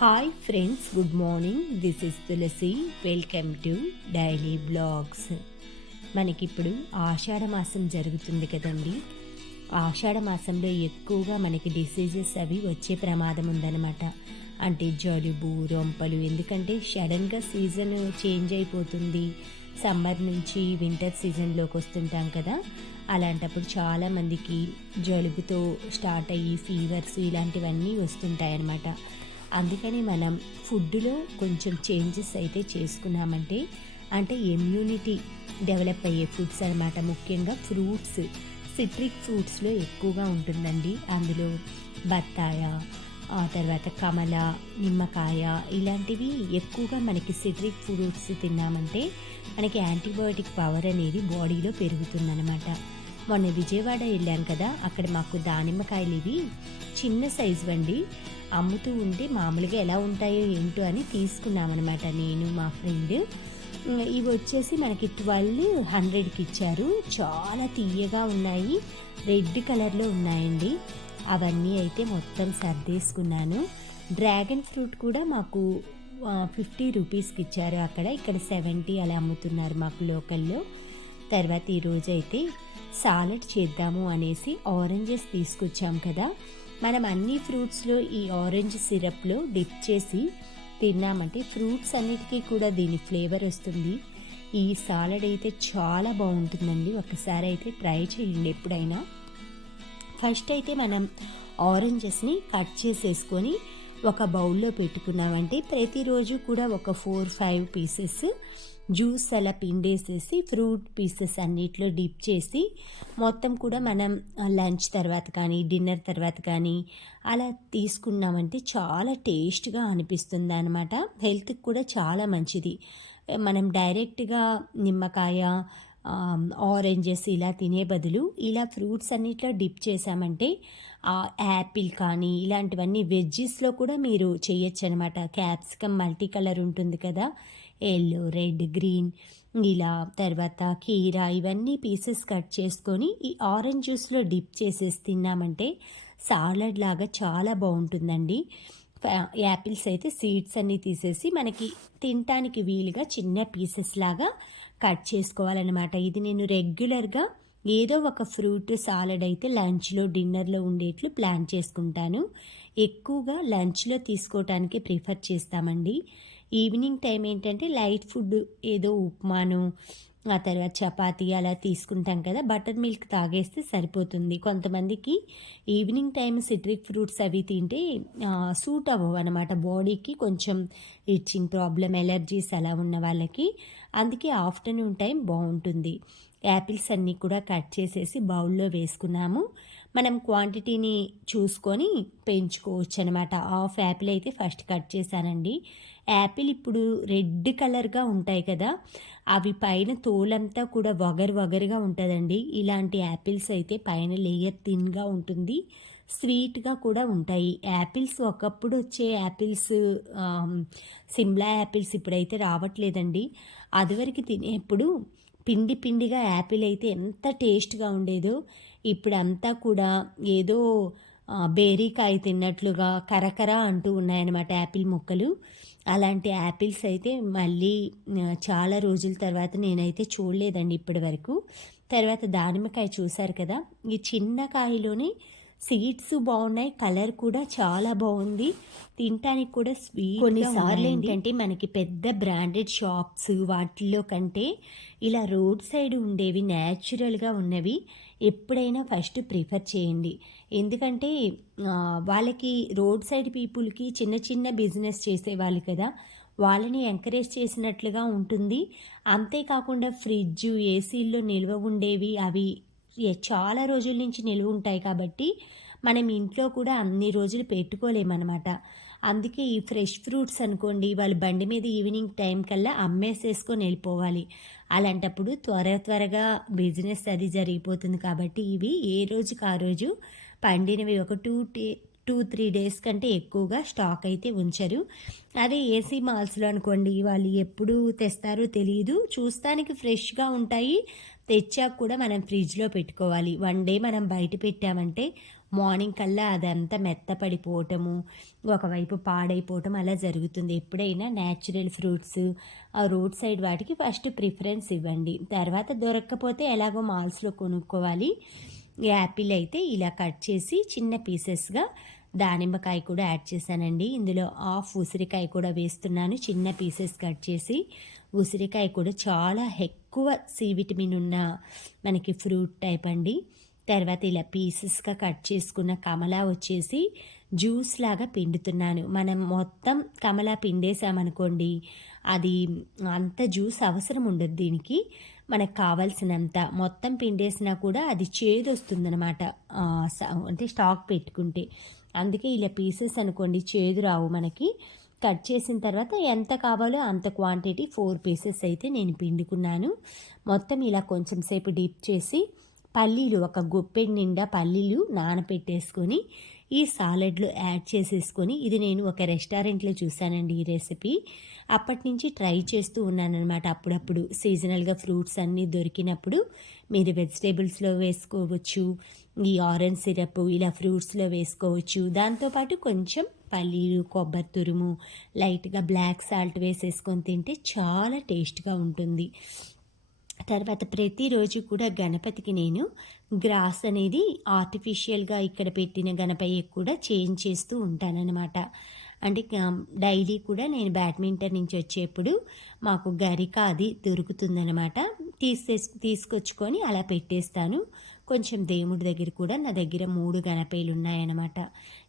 Hi friends, good morning. This is Tulasi. Welcome to daily blogs. మనకిప్పుడు ఆషాఢ మాసం జరుగుతుంది కదండి. ఆషాఢ మాసంలో ఎక్కువగా మనకి డిసీజెస్ అవి వచ్చే ప్రమాదం ఉందన్నమాట. అంటే జలుబు, రొంపలు. ఎందుకంటే సడన్గా సీజన్ చేంజ్ అయిపోతుంది. సమ్మర్ నుంచి వింటర్ సీజన్లోకి వస్తుంటాం కదా. అలాంటప్పుడు చాలామందికి జలుబుతో స్టార్ట్ అయ్యి ఫీవర్స్ ఇలాంటివన్నీ వస్తుంటాయన్నమాట. అందుకని మనం ఫుడ్లో కొంచెం చేంజెస్ అయితే చేసుకున్నామంటే, అంటే ఇమ్యూనిటీ డెవలప్ అయ్యే ఫుడ్స్ అనమాట. ముఖ్యంగా ఫ్రూట్స్, సిట్రిక్ ఫ్రూట్స్లో ఎక్కువగా ఉంటుందండి. అందులో బత్తాయ, ఆ తర్వాత కమల, నిమ్మకాయ ఇలాంటివి ఎక్కువగా మనకి సిట్రిక్ ఫ్రూట్స్ తిన్నామంటే మనకి యాంటీబయోటిక్ పవర్ అనేది బాడీలో పెరుగుతుందన్నమాట. మొన్న విజయవాడ వెళ్ళాం కదా, అక్కడ మాకు దానిమ్మకాయలు ఇవి చిన్న సైజు అండి అమ్ముతూ ఉంటే మామూలుగా ఎలా ఉంటాయో ఏంటో అని తీసుకున్నామన్నమాట నేను మా ఫ్రెండ్. ఇవి వచ్చేసి మనకి 1200కి ఇచ్చారు. చాలా తీయగా ఉన్నాయి, రెడ్ కలర్లో ఉన్నాయండి. అవన్నీ అయితే మొత్తం సర్దేసుకున్నాను. డ్రాగన్ ఫ్రూట్ కూడా మాకు 50 రూపీస్కి ఇచ్చారు అక్కడ. ఇక్కడ 70 అలా అమ్ముతున్నారు మాకు లోకల్లో. తర్వాత ఈరోజు అయితే సాలడ్ చేద్దాము అనేసి ఆరెంజెస్ తీసుకొచ్చాం కదా. మనం అన్ని ఫ్రూట్స్లో ఈ ఆరెంజ్ సిరప్లో డిప్ చేసి తిన్నామంటే ఫ్రూట్స్ అన్నిటికీ కూడా దీని ఫ్లేవర్ వస్తుంది. ఈ సాలడ్ అయితే చాలా బాగుంటుందండి. ఒకసారి అయితే ట్రై చేయండి ఎప్పుడైనా. ఫస్ట్ అయితే మనం ఆరెంజెస్ని కట్ చేసేసుకొని ఒక బౌల్లో పెట్టుకున్నామంటే ప్రతిరోజు కూడా ఒక 4-5 పీసెస్ జ్యూస్ అలా పిండేసేసి ఫ్రూట్ పీసెస్ అన్నిట్లో డిప్ చేసి మొత్తం కూడా మనం లంచ్ తర్వాత కానీ డిన్నర్ తర్వాత కానీ అలా తీసుకున్నామంటే చాలా టేస్ట్గా అనిపిస్తుంది అనమాట. హెల్త్కి కూడా చాలా మంచిది. మనం డైరెక్ట్గా నిమ్మకాయ, ఆరెంజెస్ ఇలా తినే బదులు ఇలా ఫ్రూట్స్ అన్నిట్లో డిప్ చేసామంటే యాపిల్ కానీ ఇలాంటివన్నీ వెజ్జెస్లో కూడా మీరు చేయొచ్చు అనమాట. క్యాప్సికమ్ మల్టీ కలర్ ఉంటుంది కదా, ఎల్లో, రెడ్, గ్రీన్ ఇలా. తర్వాత కీరా ఇవన్నీ పీసెస్ కట్ చేసుకొని ఈ ఆరెంజ్ జ్యూస్లో డిప్ చేసేసి తిన్నామంటే సాలడ్ లాగా చాలా బాగుంటుందండి. యాపిల్స్ అయితే సీడ్స్ అన్నీ తీసేసి మనకి తినటానికి వీలుగా చిన్న పీసెస్ లాగా కట్ చేసుకోవాలన్నమాట. ఇది నేను రెగ్యులర్గా ఏదో ఒక ఫ్రూట్ సాలడ్ అయితే లంచ్లో డిన్నర్లో ఉండేట్లు ప్లాన్ చేసుకుంటాను. ఎక్కువగా లంచ్లో తీసుకోవటానికి ప్రిఫర్ చేస్తామండి. ఈవినింగ్ టైం ఏంటంటే లైట్ ఫుడ్ ఏదో ఉప్మాను, ఆ తర్వాత చపాతీ అలా తీసుకుంటాం కదా, బటర్ మిల్క్ తాగేస్తే సరిపోతుంది. కొంతమందికి ఈవినింగ్ టైం సిట్రిక్ ఫ్రూట్స్ అవి తింటే సూట్ అవ్వవు అనమాట బాడీకి. కొంచెం ఇచ్చింగ్ ప్రాబ్లం, ఎలర్జీస్ అలా ఉన్న వాళ్ళకి. అందుకే ఆఫ్టర్నూన్ టైం బాగుంటుంది. యాపిల్స్ అన్నీ కూడా కట్ చేసేసి బౌల్లో వేసుకున్నాము. మనం క్వాంటిటీని చూసుకొని పెంచుకోవచ్చు అనమాట. హాఫ్ యాపిల్ అయితే ఫస్ట్ కట్ చేశానండి. యాపిల్ ఇప్పుడు రెడ్ కలర్గా ఉంటాయి కదా, అవి పైన తోలంతా కూడా వగరుగా ఉంటుందండి. ఇలాంటి యాపిల్స్ అయితే పైన లేయర్ థిన్గా ఉంటుంది, స్వీట్గా కూడా ఉంటాయి. యాపిల్స్ ఒకప్పుడు వచ్చే యాపిల్స్, సిమ్లా యాపిల్స్ ఇప్పుడైతే రావట్లేదండి. అదివరకు తినేప్పుడు పిండిగా యాపిల్ అయితే ఎంత టేస్ట్గా ఉండేదో. ఇప్పుడు అంతా కూడా ఏదో బేరీకాయ తిన్నట్లుగా కరకర అంటూ ఉన్నాయన్నమాట యాపిల్ ముక్కలు. అలాంటి యాపిల్స్ అయితే మళ్ళీ చాలా రోజుల తర్వాత నేనైతే చూడలేదండి ఇప్పటి వరకు. తర్వాత దానిమ్మకాయ చూశారు కదా, ఈ చిన్న కాయలోనే సీడ్స్ బాగున్నాయి, కలర్ కూడా చాలా బాగుంది, తినటానికి కూడా స్వీట్. కొన్నిసార్లు ఏంటంటే మనకి పెద్ద బ్రాండెడ్ షాప్స్ వాటిల్లో కంటే ఇలా రోడ్ సైడ్ ఉండేవి న్యాచురల్గా ఉన్నవి ఎప్పుడైనా ఫస్ట్ ప్రిఫర్ చేయండి. ఎందుకంటే వాళ్ళకి రోడ్ సైడ్ పీపుల్కి చిన్న బిజినెస్ చేసేవాళ్ళు కదా, వాళ్ళని ఎంకరేజ్ చేసినట్లుగా ఉంటుంది. అంతేకాకుండా ఫ్రిడ్జ్, ఏసీల్లో నిల్వ ఉండేవి అవి చాలా రోజుల నుంచి నిల్వ ఉంటాయి కాబట్టి మనం ఇంట్లో కూడా అన్ని రోజులు పెట్టుకోలేమన్నమాట. అందుకే ఈ ఫ్రెష్ ఫ్రూట్స్ అనుకోండి, వాళ్ళు బండి మీద ఈవినింగ్ టైం కల్లా అమ్మేసేసుకొని వెళ్ళిపోవాలి. అలాంటప్పుడు త్వరగా బిజినెస్ అది జరిగిపోతుంది. కాబట్టి ఇవి ఏ రోజుకి ఆ రోజు పండినవి ఒక 2-3 డేస్ కంటే ఎక్కువగా స్టాక్ అయితే ఉంచరు. అదే ఏసీ మాల్స్లో అనుకోండి, వాళ్ళు ఎప్పుడు తెస్తారో తెలియదు, చూస్తానికి ఫ్రెష్గా ఉంటాయి. తెచ్చాక కూడా మనం ఫ్రిడ్జ్లో పెట్టుకోవాలి. 1 డే మనం బయట పెట్టామంటే మార్నింగ్ కల్లా అదంతా మెత్తపడిపోవటము, ఒకవైపు పాడైపోవటం అలా జరుగుతుంది. ఎప్పుడైనా న్యాచురల్ ఫ్రూట్స్, ఆ రోడ్ సైడ్ వాటికి ఫస్ట్ ప్రిఫరెన్స్ ఇవ్వండి. తర్వాత దొరక్కపోతే ఎలాగో మాల్స్‌లో కొనుక్కోవాలి. యాపిల్ అయితే ఇలా కట్ చేసి చిన్న పీసెస్‌గా, దానిమ్మకాయ కూడా యాడ్ చేశానండి. ఇందులో హాఫ్ ఉసిరికాయ కూడా వేస్తున్నాను చిన్న పీసెస్ కట్ చేసి. ఉసిరికాయ కూడా చాలా ఎక్కువ సి విటమిన్ ఉన్న మనకి ఫ్రూట్ టైప్ అండి. తర్వాత ఇలా పీసెస్గా కట్ చేసుకున్న కమలా వచ్చేసి జ్యూస్ లాగా పిండుతున్నాను. మనం మొత్తం కమలా పిండేసామనుకోండి, అది అంత జ్యూస్ అవసరం ఉండదు దీనికి. మనకు కావాల్సినంత మొత్తం పిండేసినా కూడా అది చేదొస్తుందనమాట. అంటే స్టాక్ పెట్టుకుంటే. అందుకే ఇలా పీసెస్ అనుకోండి చేదు రావు మనకి. కట్ చేసిన తర్వాత ఎంత కావాలో అంత క్వాంటిటీ 4 పీసెస్ అయితే నేను పిండుకున్నాను. మొత్తం ఇలా కొంచెం సేపు డీప్ చేసి పల్లీలు ఒక గుప్పెడు నిండా పల్లీలు నానపెట్టేసుకొని ఈ సాలెడ్లో యాడ్ చేసేసుకొని, ఇది నేను ఒక రెస్టారెంట్లో చూశానండి ఈ రెసిపీ. అప్పటి నుంచి ట్రై చేస్తూ ఉన్నానన్నమాట. అప్పుడప్పుడు సీజనల్గా ఫ్రూట్స్ అన్నీ దొరికినప్పుడు మీరు వెజిటేబుల్స్లో వేసుకోవచ్చు, ఈ ఆరెంజ్ సిరప్ ఇలా ఫ్రూట్స్లో వేసుకోవచ్చు. దాంతోపాటు కొంచెం పల్లీలు, కొబ్బరి తురుము, లైట్గా బ్లాక్ సాల్ట్ వేసేసుకొని తింటే చాలా టేస్ట్గా ఉంటుంది. తర్వాత ప్రతిరోజు కూడా గణపతికి నేను గ్రాస్ అనేది ఆర్టిఫిషియల్గా ఇక్కడ పెట్టిన గణపయ్య కూడా చేంజ్ చేస్తూ ఉంటానన్నమాట. అంటే డైలీ కూడా నేను బ్యాడ్మింటన్ నుంచి వచ్చేప్పుడు మాకు గరిక అది దొరుకుతుందనమాట. తీసుకొచ్చుకొని అలా పెట్టేస్తాను. కొంచెం దేవుడి దగ్గర కూడా నా దగ్గర 3 గణపయ్యలు ఉన్నాయన్నమాట.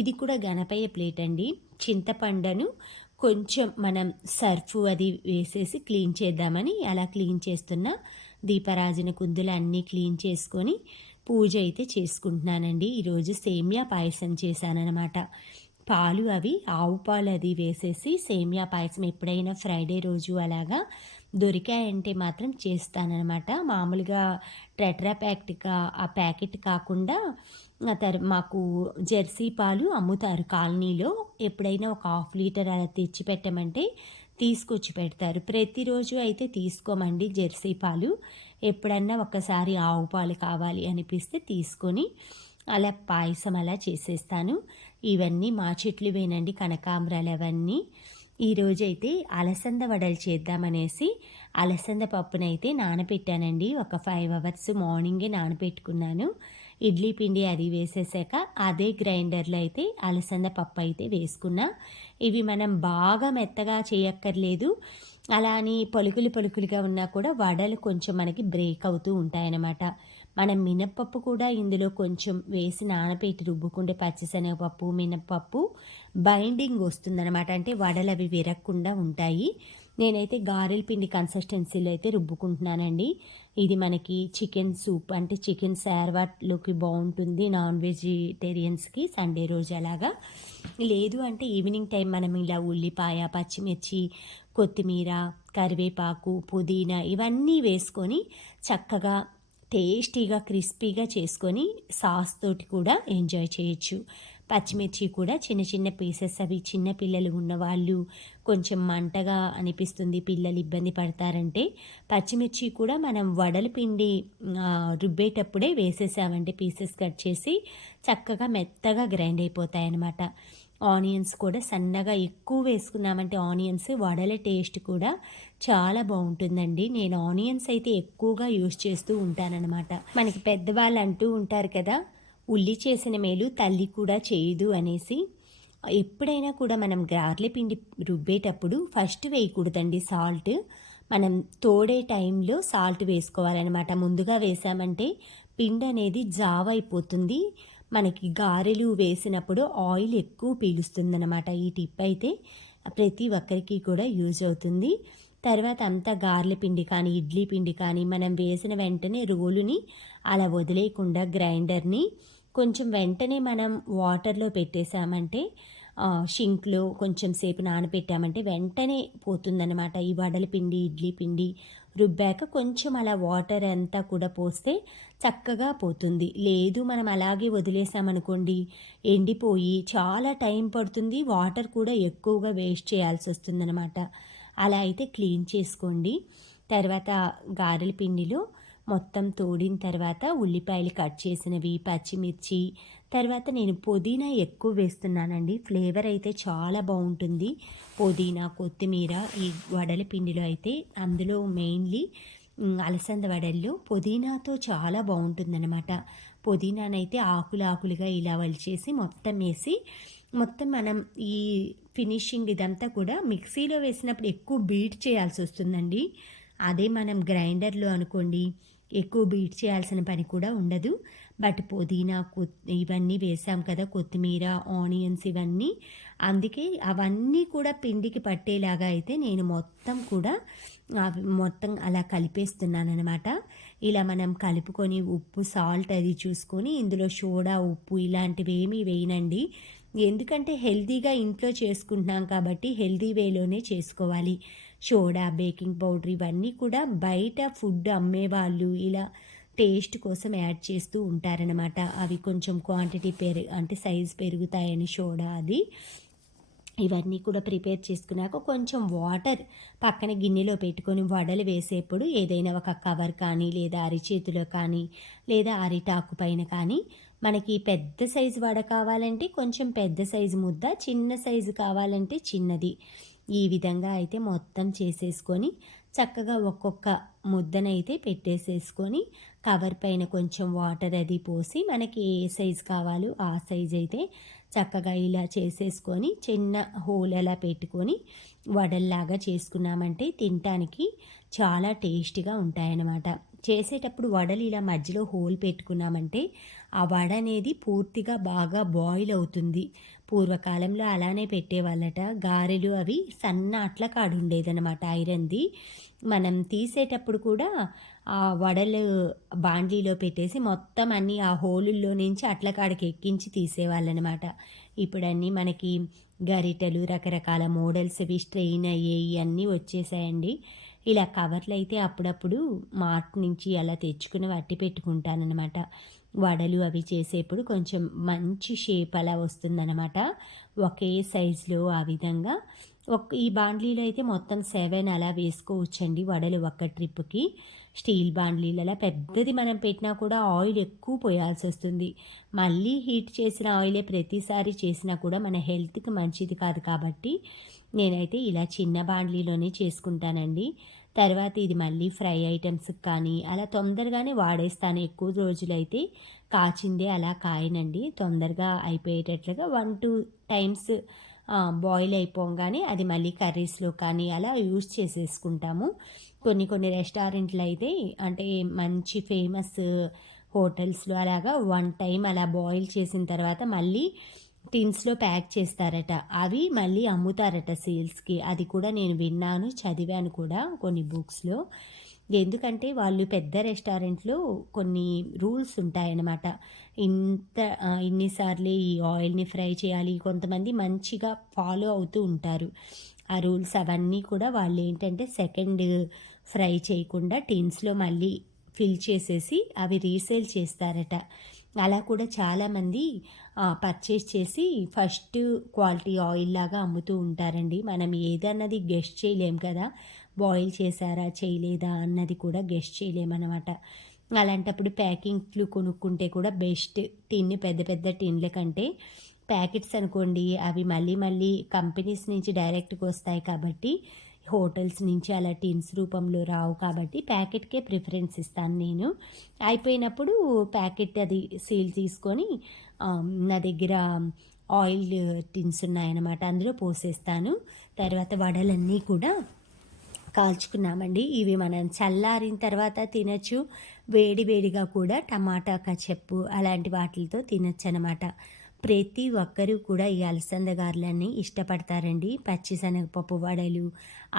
ఇది కూడా గణపయ్య ప్లేట్ అండి. చింతపండును కొంచెం మనం సర్ఫ్ అది వేసేసి క్లీన్ చేద్దామని అలా క్లీన్ చేస్తున్నా. దీపారాజన కుందులు అన్నీ క్లీన్ చేసుకొని పూజ అయితే చేసుకుంటున్నానండి. ఈరోజు సేమియా పాయసం చేశానన్నమాట. పాలు అవి ఆవు పాలు అది వేసేసి సేమియా పాయసం ఎప్పుడైనా ఫ్రైడే రోజు అలాగా దొరికాయంటే మాత్రం చేస్తానన్నమాట. మామూలుగా టెట్రా ప్యాకెట్గా ఆ ప్యాకెట్ కాకుండా మాకు జెర్సీ పాలు అమ్ముతారు కాలనీలో. ఎప్పుడైనా ఒక 1/2 లీటర్ అలా తెచ్చి పెట్టమంటే తీసుకొచ్చి పెడతారు. ప్రతిరోజు అయితే తీసుకోమండి జెర్సీ పాలు. ఎప్పుడన్నా ఒక్కసారి ఆవు పాలు కావాలి అనిపిస్తే తీసుకొని అలా పాయసం అలా చేసేస్తాను. ఇవన్నీ మా చెట్లువేనండి, కనకాంబరాలు అవన్నీ. ఈరోజైతే అలసంద వడలు చేద్దామనేసి అలసంద పప్పునైతే నానబెట్టానండి. ఒక 5 అవర్స్ మార్నింగే నానబెట్టుకున్నాను. ఇడ్లీ పిండి అది వేసేసాక అదే గ్రైండర్లో అయితే అలసంద పప్పు అయితే వేసుకున్నా. ఇవి మనం బాగా మెత్తగా చేయక్కర్లేదు. అలా అని పలుకులుగా ఉన్నా కూడా వడలు కొంచెం మనకి బ్రేక్ అవుతూ ఉంటాయన్నమాట. మనం మినప్పప్పు కూడా ఇందులో కొంచెం వేసి నానబెట్టి రుబ్బుకుంటే పచ్చిశనగపప్పు, మినప్పప్పు బైండింగ్ వస్తుందన్నమాట. అంటే వడలు అవి విరగకుండా ఉంటాయి. నేనైతే గారెల పిండి కన్సిస్టెన్సీలో అయితే రుబ్బుకుంటున్నానండి. ఇది మనకి చికెన్ సూప్ అంటే చికెన్ శార్వాట్లోకి బాగుంటుంది, నాన్ వెజిటేరియన్స్కి సండే రోజు అలాగా. లేదు అంటే ఈవినింగ్ టైం మనం ఇలా ఉల్లిపాయ, పచ్చిమిర్చి, కొత్తిమీర, కరివేపాకు, పుదీనా ఇవన్నీ వేసుకొని చక్కగా టేస్టీగా క్రిస్పీగా చేసుకొని సాస్ తోటి కూడా ఎంజాయ్ చేయొచ్చు. పచ్చిమిర్చి కూడా చిన్న చిన్న పీసెస్, అవి చిన్న పిల్లలు ఉన్నవాళ్ళు కొంచెం మంటగా అనిపిస్తుంది, పిల్లలు ఇబ్బంది పడతారంటే పచ్చిమిర్చి కూడా మనం వడల పిండి రుబ్బేటప్పుడే వేసేసామంటే పీసెస్ కట్ చేసి చక్కగా మెత్తగా గ్రైండ్ అయిపోతాయి అన్నమాట. ఆనియన్స్ కూడా సన్నగా ఎక్కువ వేసుకున్నామంటే ఆనియన్స్ వడల టేస్ట్ కూడా చాలా బాగుంటుందండి. నేను ఆనియన్స్ అయితే ఎక్కువగా యూజ్ చేస్తూ ఉంటానన్నమాట. మనకి పెద్దవాళ్ళు అంటూ ఉంటారు కదా, ఉల్లి చేసిన మేలు తల్లి కూడా చేయదు అనేసి. ఎప్పుడైనా కూడా మనం గార్లే పిండి రుబ్బేటప్పుడు ఫస్ట్ వేయకూడదండి సాల్ట్. మనం తోడే టైంలో సాల్ట్ వేసుకోవాలన్నమాట. ముందుగా వేసామంటే పిండి అనేది జావ అయిపోతుంది. మనకి గారెలు వేసినప్పుడు ఆయిల్ ఎక్కువ పీలుస్తుందన్నమాట. ఈ టిప్ అయితే ప్రతి ఒక్కరికి కూడా యూజ్ అవుతుంది. తర్వాత అంతా గారెల పిండి కానీ ఇడ్లీ పిండి కానీ మనం వేసిన వెంటనే రోలుని అలా వదిలేయకుండా గ్రైండర్ని కొంచెం వెంటనే మనం వాటర్లో పెట్టేసామంటే షింక్లో కొంచెం సేపు నానబెట్టామంటే వెంటనే పోతుందన్నమాట. ఈ వడల పిండి, ఇడ్లీ పిండి రుబ్బాక కొంచెం అలా వాటర్ అంతా కూడా పోస్తే చక్కగా పోతుంది. లేదు మనం అలాగే వదిలేసామనుకోండి ఎండిపోయి చాలా టైం పడుతుంది, వాటర్ కూడా ఎక్కువగా వేస్ట్ చేయాల్సి వస్తుందన్నమాట. అలా అయితే క్లీన్ చేసుకోండి. తర్వాత గారెల పిండిలో మొత్తం తోడిన తర్వాత ఉల్లిపాయలు కట్ చేసినవి, పచ్చిమిర్చి, తర్వాత నేను పుదీనా ఎక్కువ వేస్తున్నానండి. ఫ్లేవర్ అయితే చాలా బాగుంటుంది. పుదీనా, కొత్తిమీర ఈ వడల పిండిలో అయితే అందులో మెయిన్లీ అలసంద వడల్లో పుదీనాతో చాలా బాగుంటుందన్నమాట. పుదీనానైతే ఆకులు ఆకులుగా ఇలా వలిచేసి మొత్తం వేసి మొత్తం మనం ఈ ఫినిషింగ్ ఇదంతా కూడా మిక్సీలో వేసినప్పుడు ఎక్కువ బీట్ చేయాల్సి వస్తుందండి. అదే మనం గ్రైండర్లో అనుకోండి ఎక్కువ బీట్ చేయాల్సిన పని కూడా ఉండదు. బట్ పుదీనా ఇవన్నీ వేసాం కదా, కొత్తిమీర, ఆనియన్స్ ఇవన్నీ, అందుకే అవన్నీ కూడా పిండికి పట్టేలాగా అయితే నేను మొత్తం కూడా మొత్తం అలా కలిపేస్తున్నాను అనమాట. ఇలా మనం కలుపుకొని ఉప్పు, సాల్ట్ అది చూసుకొని ఇందులో సోడా, ఉప్పు ఇలాంటివి ఏమీ వేయనండి. ఎందుకంటే హెల్తీగా ఇంట్లో చేసుకుంటున్నాం కాబట్టి హెల్తీ వేలోనే చేసుకోవాలి. సోడా, బేకింగ్ పౌడర్ ఇవన్నీ కూడా బయట ఫుడ్ అమ్మేవాళ్ళు ఇలా టేస్ట్ కోసం యాడ్ చేస్తూ ఉంటారనమాట. అవి కొంచెం క్వాంటిటీ అంటే సైజ్ పెరుగుతాయని సోడా అది. ఇవన్నీ కూడా ప్రిపేర్ చేసుకున్నాక కొంచెం వాటర్ పక్కన గిన్నెలో పెట్టుకొని వడలు వేసేప్పుడు ఏదైనా ఒక కవర్ కానీ లేదా అరిచేతిలో కానీ లేదా అరిటాకు పైన కానీ మనకి పెద్ద సైజు వడ కావాలంటే కొంచెం పెద్ద సైజు ముద్ద, చిన్న సైజు కావాలంటే చిన్నది, ఈ విధంగా అయితే మొత్తం చేసేసుకొని చక్కగా ఒక్కొక్క ముద్దనైతే పెట్టేసేసుకొని కవర్ పైన కొంచెం వాటర్ అది పోసి మనకి ఏ సైజు కావాలో ఆ సైజు అయితే చక్కగా ఇలా చేసేసుకొని చిన్న హోల్ అలా పెట్టుకొని వడల్లాగా చేసుకున్నామంటే తినటానికి చాలా టేస్టీగా ఉంటాయన్నమాట. చేసేటప్పుడు వడలు ఇలా మధ్యలో హోల్ పెట్టుకున్నామంటే ఆ వడ అనేది పూర్తిగా బాగా బాయిల్ అవుతుంది. పూర్వకాలంలో అలానే పెట్టేవాళ్ళట. గారెలు అవి సన్న అట్ల కాడు ఉండేదన్నమాట ఐరన్ది. మనం తీసేటప్పుడు కూడా ఆ వడలు బాండ్లీలో పెట్టేసి మొత్తం అన్నీ ఆ హోలుల్లో నుంచి అట్ల కాడికి ఎక్కించి తీసేవాళ్ళనమాట. ఇప్పుడన్నీ మనకి గరిటెలు, రకరకాల మోడల్స్ ఇవి స్ట్రెయిన్ అయ్యేవి అన్నీ వచ్చేసాయండి. ఇలా కవర్లు అయితే అప్పుడప్పుడు మార్ట్ నుంచి అలా తెచ్చుకుని వట్టి పెట్టుకుంటానన్నమాట. వడలు అవి చేసేప్పుడు కొంచెం మంచి షేప్ అలా వస్తుందన్నమాట. ఒకే సైజులో ఆ విధంగా ఈ బాండ్లీలో అయితే మొత్తం 7 అలా వేసుకోవచ్చండి వడలు ఒక్క ట్రిప్కి. స్టీల్ బాండ్లీలలో పెద్దది మనం పెట్టినా కూడా ఆయిల్ ఎక్కువ పోయాల్సి వస్తుంది. మళ్ళీ హీట్ చేసిన ఆయిలే ప్రతిసారి చేసినా కూడా మన హెల్త్కి మంచిది కాదు కాబట్టి నేనైతే ఇలా చిన్న బాండ్లీలోనే చేసుకుంటానండి. తర్వాత ఇది మళ్ళీ ఫ్రై ఐటమ్స్కి కానీ అలా తొందరగానే వాడేస్తాను. ఎక్కువ రోజులైతే కాచిందే అలా కాయనండి. తొందరగా అయిపోయేటట్లుగా 1-2 టైమ్స్ బాయిల్ అయిపోగానే అది మళ్ళీ కర్రీస్లో కానీ అలా యూజ్ చేసేసుకుంటాము. కొన్ని రెస్టారెంట్లు అయితే అంటే మంచి ఫేమస్ హోటల్స్లో అలాగా 1 టైం అలా బాయిల్ చేసిన తర్వాత మళ్ళీ టిన్స్లో ప్యాక్ చేస్తారట. అవి మళ్ళీ అమ్ముతారట సేల్స్కి. అది కూడా నేను విన్నాను, చదివాను కూడా కొన్ని బుక్స్లో. ఎందుకంటే వాళ్ళు పెద్ద రెస్టారెంట్లో కొన్ని రూల్స్ ఉంటాయన్నమాట. ఇన్నిసార్లు ఈ ఆయిల్ని ఫ్రై చేయాలి. కొంతమంది మంచిగా ఫాలో అవుతూ ఉంటారు ఆ రూల్స్. అవన్నీ కూడా వాళ్ళు ఏంటంటే సెకండ్ ఫ్రై చేయకుండా టిన్స్లో మళ్ళీ ఫిల్ చేసేసి అవి రీసేల్ చేస్తారట. అలా కూడా చాలామంది పర్చేస్ చేసి ఫస్ట్ క్వాలిటీ ఆయిల్ లాగా అమ్ముతూ ఉంటారండి. మనం ఏదన్నది గెస్ట్ చేయలేం కదా, బాయిల్ చేశారా చేయలేదా అన్నది కూడా గెస్ట్ చేయలేమన్నమాట. అలాంటప్పుడు ప్యాకింగ్లు కొనుక్కుంటే కూడా బెస్ట్. పెద్ద పెద్ద టిన్ల కంటే ప్యాకెట్స్ అనుకోండి అవి మళ్ళీ మళ్ళీ కంపెనీస్ నుంచి డైరెక్ట్గా వస్తాయి కాబట్టి హోటల్స్ నుంచి అలా టిన్స్ రూపంలో రావు కాబట్టి ప్యాకెట్కే ప్రిఫరెన్స్ ఇస్తాను నేను. అయిపోయినప్పుడు ప్యాకెట్ అది సీల్ తీసుకొని నా దగ్గర ఆయిల్ టిన్స్ ఉన్నాయన్నమాట, అందులో పోసేస్తాను. తర్వాత వడలన్నీ కూడా కాల్చుకున్నామండి. ఇవి మనం చల్లారిన తర్వాత తినచ్చు. వేడి వేడిగా కూడా టమాటా కచప్పు అలాంటి వాటితో తినచ్చు అనమాట. ప్రతి ఒక్కరూ కూడా ఈ అలసంద గారెలన్నీ ఇష్టపడతారండి. పచ్చిశనగపప్పు వడలు,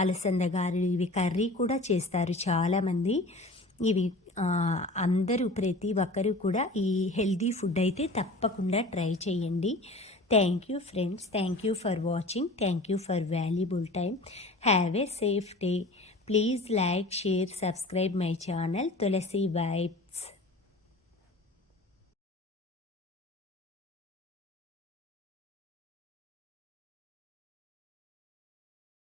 అలసంద గారెలు ఇవి కర్రీ కూడా చేస్తారు చాలామంది. ఇవి అందరూ ప్రతి ఒక్కరూ కూడా ఈ హెల్దీ ఫుడ్ అయితే తప్పకుండా ట్రై చేయండి. Thank you friends. Thank you for watching. Thank you for valuable time. Have a safe day. Please like, share, subscribe my channel Tulasi vibes.